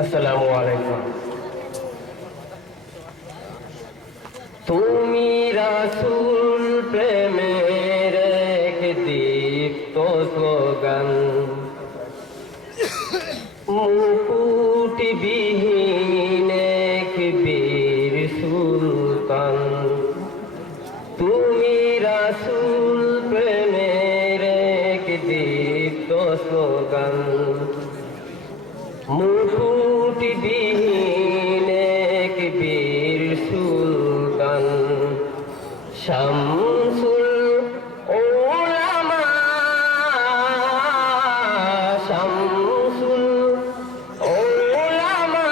আসসালামু আলাইকুম। তুমি রাসূল প্রেমের এক দীপ্ত স্লোগান, মুকুটবিহীন এক বীর সুলতান। তুমি রাসূল প্রেমের এক দীপ্ত স্লোগান, মুকুটবিহীন এক বীর সুলতান। শামসুল উলামা, শামসুল উলামা,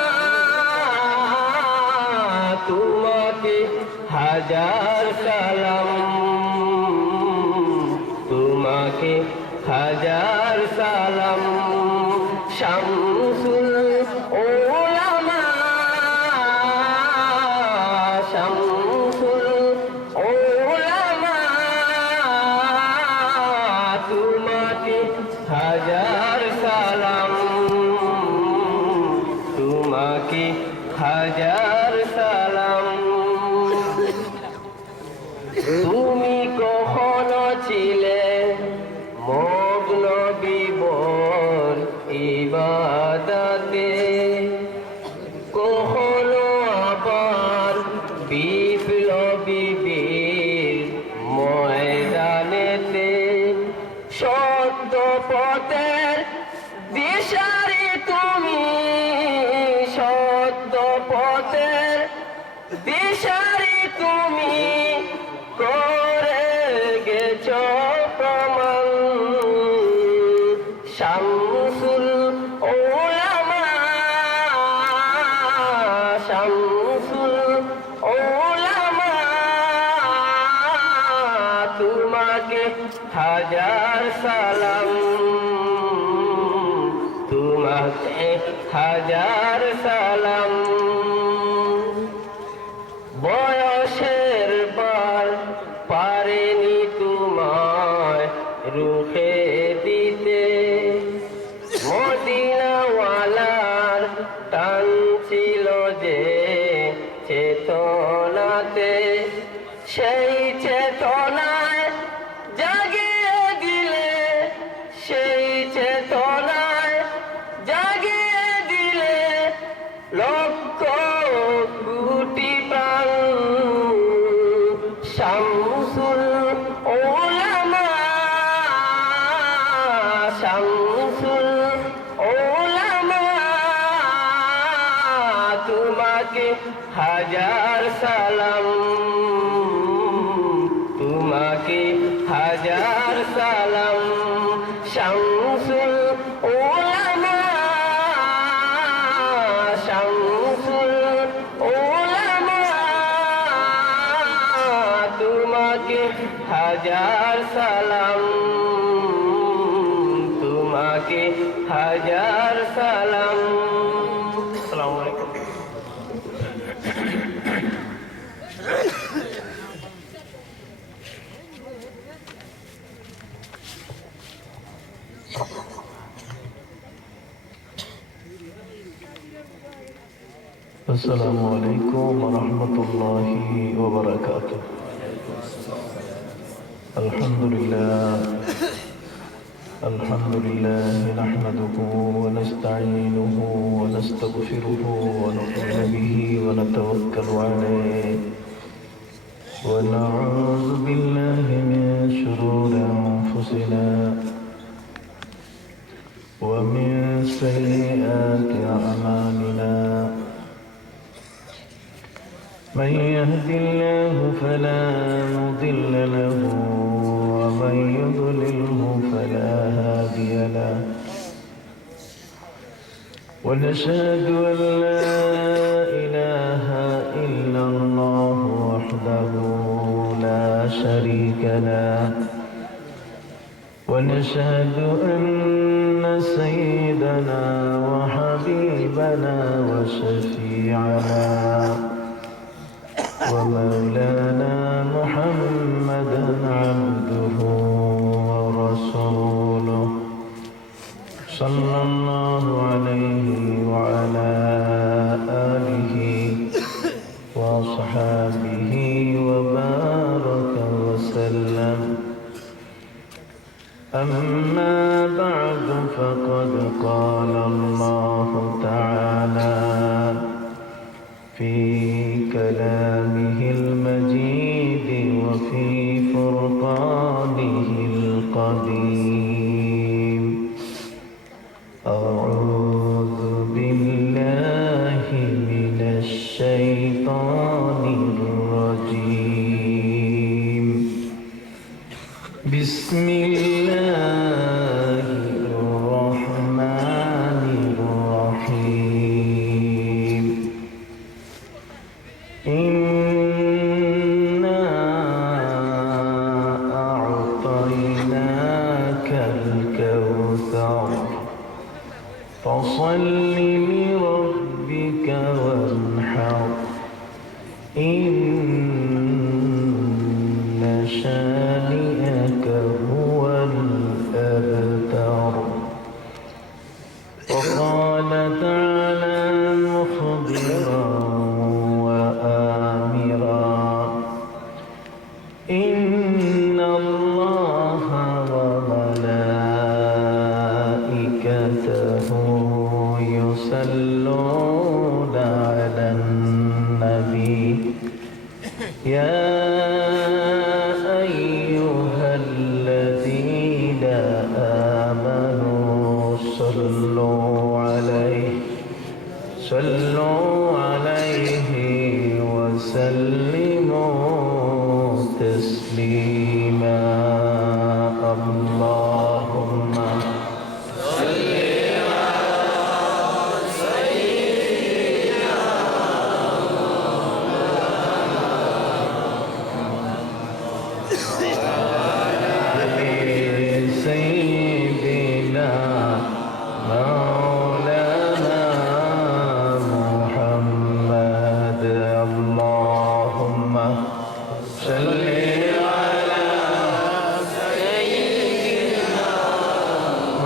তোমাকে হাজার সালাম, তোমাকে হাজার সালাম। শামসুল উলামা, শামসুল উলামা, তোমাকে হাজার সালাম, তোমাকে হাজার সালাম। তুমি কখনো ছিলে মগ্ন বিভোর ইবাদতে, কখনো আবার বিপ্লবী বীর ময়দানেতে। সত্য পথের দিশারি তুমি, সত্য পথের দিশারি তুমি, করে গেছ প্রমাণ। শামসুল উলামা, শামসুল উলামা, তোমাকে হাজার সালাম, তোমাকে হাজার সালাম। বয়সের বার পারেনি তোমায় রুখে দিতে, মদিনাওয়ালার টান ছিল যে চেতনাতে। সেই চেতনায় জাগিয়ে দিলে, সেই চেতনায় জাগিয়ে দিলে লক্ষ কোটি প্রাণ। শামসুল উলামা, শামসুল উলামা, তোমাকে হাজার সালাম, তোমাকে হাজার সালাম। শামসুল উলামা, শামসুল উলামা, তোমাকে হাজার সালাম, তোমাকে হাজার সালাম। আসসালামু আলাইকুম। السلام عليكم ورحمة الله وبركاته. الحمد لله نحمده ونستعينه ونستغفره ونؤمن به ونتوكل عليه ونعوذ بالله من شرور أنفسنا ومن سيئات أعمالنا. من يهد الله فلا مضل له ومن يضلله فلا هادي له. ونشهد أن لا إله إلا الله وحده لا شريك له. ونشهد أن سيدنا وحبيبنا وشفيعنا ومولانا محمدا عبده ورسوله صلى الله عليه وعلى يصلون على النبي يا أيها الذين آمنوا صلوا عليه وسلموا تسليما اللهم سيدنا مولانا محمد اللهم صل على سيدنا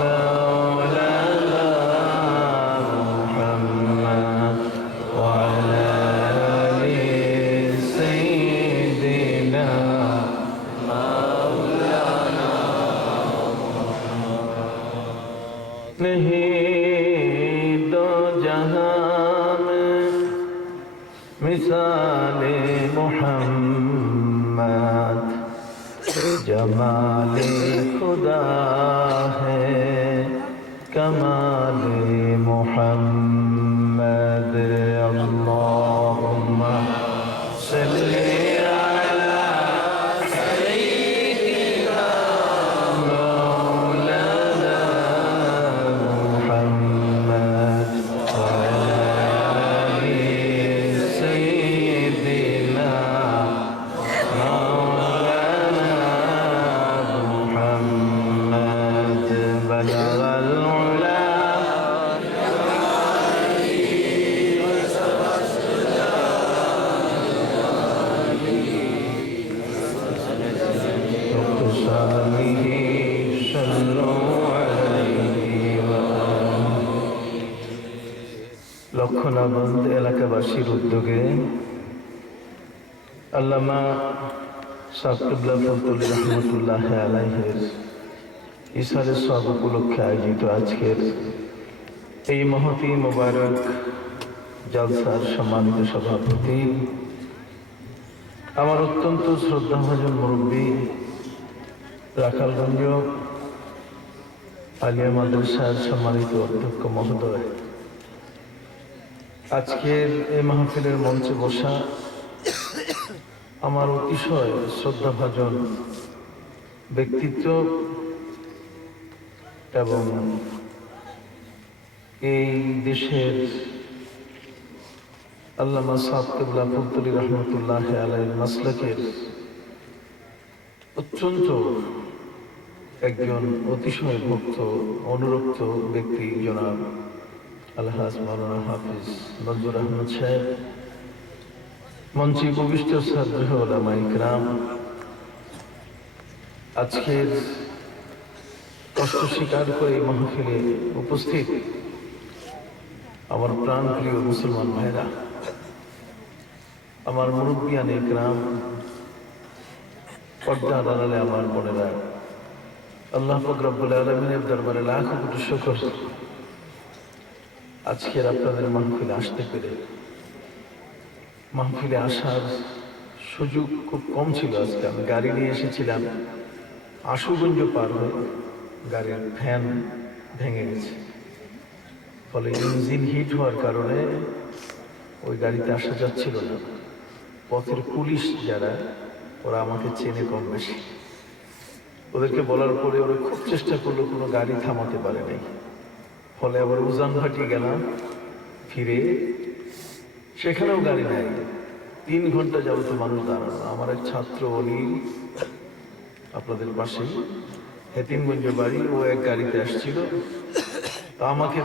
مولانا محمد وعلى آل سيدنا नहीं दो जहां में मिसाले मोहम्मद जमाले खुदा है कमाले मोहम्मद अल्लाहुम्मा सल्ली अला सय्यिदिना मौलाना मुहम्मद वअला आलि सय्यिदिना मौलाना मुहम्मद बलगल उला লক্ষণাবন্দ এলাকাবাসীর উদ্যোগে আল্লামা সাকিবুল্লাহ ফজলুর রহমতুল্লাহ আলাইহির ইসহারের সব উপলক্ষে আয়োজিত আজকের এই মহতি মোবারক জলসার সম্মানিত সভাপতি আমার অত্যন্ত শ্রদ্ধাভাজন মুরব্বী রাখালগঞ্জ আলিয়া মাদ্রাসার সম্মানিত অধ্যক্ষ মহোদয়, আজকের এই মাহফিলের মঞ্চে বসা আমার অতিশয় শ্রদ্ধাভাজন ব্যক্তিত্ব এবং এই দেশের আল্লামা সাকিবুল্লাহ ফজলুর রহমতুল্লাহ আলাইহির মাসলাকের অত্যন্ত একজন অতিশয় ভক্ত অনুরক্ত ব্যক্তি জনাব আলহাজ মাওলানা হাফিজ নজরুল আহমদ সাহেব, মঞ্চে উপবিষ্ট ছাত্র ওলামা ইকরাম, আজকের কষ্ট স্বীকার করে এই মাহফিলে উপস্থিত আমার প্রাণ প্রিয় মুসলমান ভাইরা, আমার মুরব্বিয়ান ইকরাম, পর্দার আড়ালে আমার বোনেরা, আল্লাহ পাক রব্বুল আলামিনের দরবারে লাখ কোটি শুকর আজকের আপনাদের মাহফিলে আসতে পেরে। মাহফিলে আসার সুযোগ খুব কম ছিল। আজকে আমি গাড়ি নিয়ে এসেছিলাম, আশুগঞ্জ পার হয়ে গাড়ির ফ্যান ভেঙে গেছে, ফলে ইঞ্জিন হিট হওয়ার কারণে ওই গাড়িতে আসা যাচ্ছিল না। পথের পুলিশ যারা, ওরা আমাকে চেনে কম বেশি, ওদেরকে বলার পরে ওরা খুব চেষ্টা করলো, কোনো গাড়ি থামাতে পারে নাই। ফলে আবার উজানঘাটি গেলাম, ফিরে সেখানেও গাড়ি নাই। 3 ঘন্টা যাবত মানুষ দাঁড়ানো। আমার এক ছাত্র অনিল, আপনাদের পাশে হেতিমগঞ্জ বাড়ি, ও এক গাড়িতে আসছিল, তা আমাকে